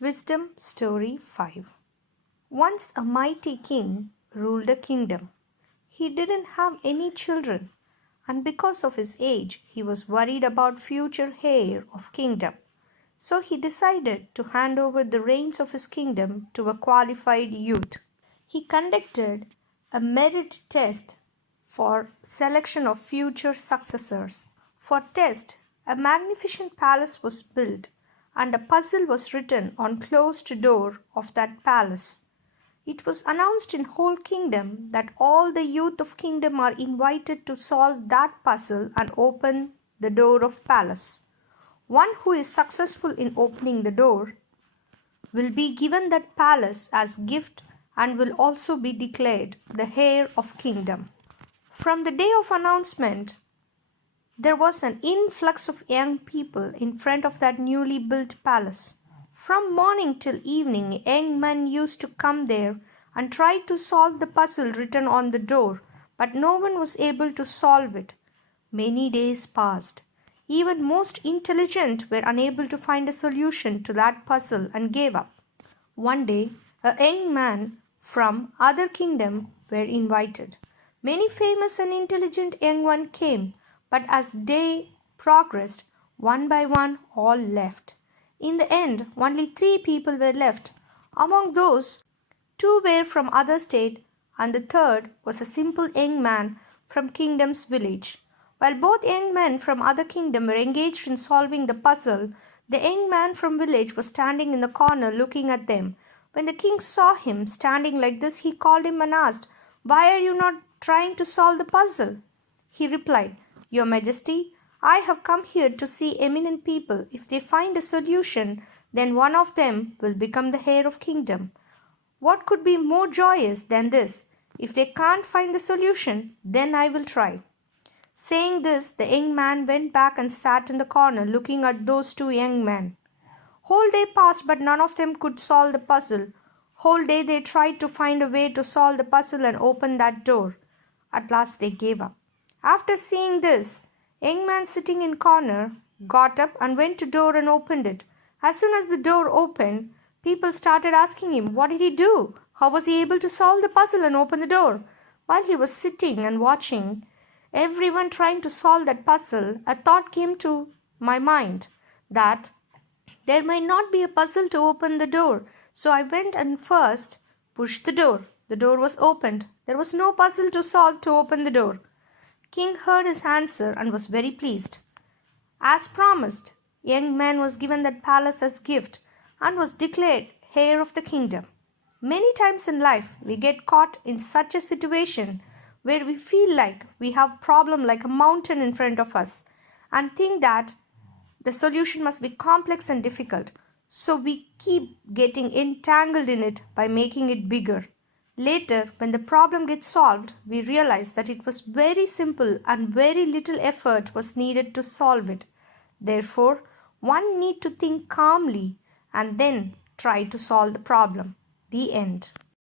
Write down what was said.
Wisdom Story 5. Once a mighty king ruled a kingdom. He didn't have any children, and because of his age, he was worried about future heir of kingdom. So he decided to hand over the reins of his kingdom to a qualified youth. He conducted a merit test for selection of future successors. For test, a magnificent palace was built and a puzzle was written on closed door of that palace. It was announced in whole kingdom that all the youth of kingdom are invited to solve that puzzle and open the door of palace. One who is successful in opening the door will be given that palace as gift and will also be declared the heir of kingdom. From the day of announcement, there was an influx of young people in front of that newly built palace. From morning till evening, young men used to come there and try to solve the puzzle written on the door, but no one was able to solve it. Many days passed. Even most intelligent were unable to find a solution to that puzzle and gave up. One day, a young man from other kingdom were invited. Many famous and intelligent young ones came, but as day progressed, one by one all left. In the end, only 3 people were left. Among those, 2 were from other state, and the third was a simple young man from kingdom's village. While both young men from other kingdom were engaged in solving the puzzle, the young man from village was standing in the corner looking at them. When the king saw him standing like this, he called him and asked, "Why are you not trying to solve the puzzle?" He replied, "Your Majesty, I have come here to see eminent people. If they find a solution, then one of them will become the heir of kingdom. What could be more joyous than this? If they can't find the solution, then I will try." Saying this, the young man went back and sat in the corner looking at those 2 young men. Whole day passed, but none of them could solve the puzzle. Whole day they tried to find a way to solve the puzzle and open that door. At last they gave up. After seeing this, young man sitting in corner got up and went to door and opened it. As soon as the door opened, people started asking him, what did he do? How was he able to solve the puzzle and open the door? While he was sitting and watching everyone trying to solve that puzzle, a thought came to my mind that there might not be a puzzle to open the door. So I went and first pushed the door. The door was opened. There was no puzzle to solve to open the door. King heard his answer and was very pleased. As promised, young man was given that palace as gift and was declared heir of the kingdom. Many times in life, we get caught in such a situation where we feel like we have problem like a mountain in front of us and think that the solution must be complex and difficult. So we keep getting entangled in it by making it bigger. Later, when the problem gets solved, we realize that it was very simple and very little effort was needed to solve it. Therefore, one need to think calmly and then try to solve the problem. The end.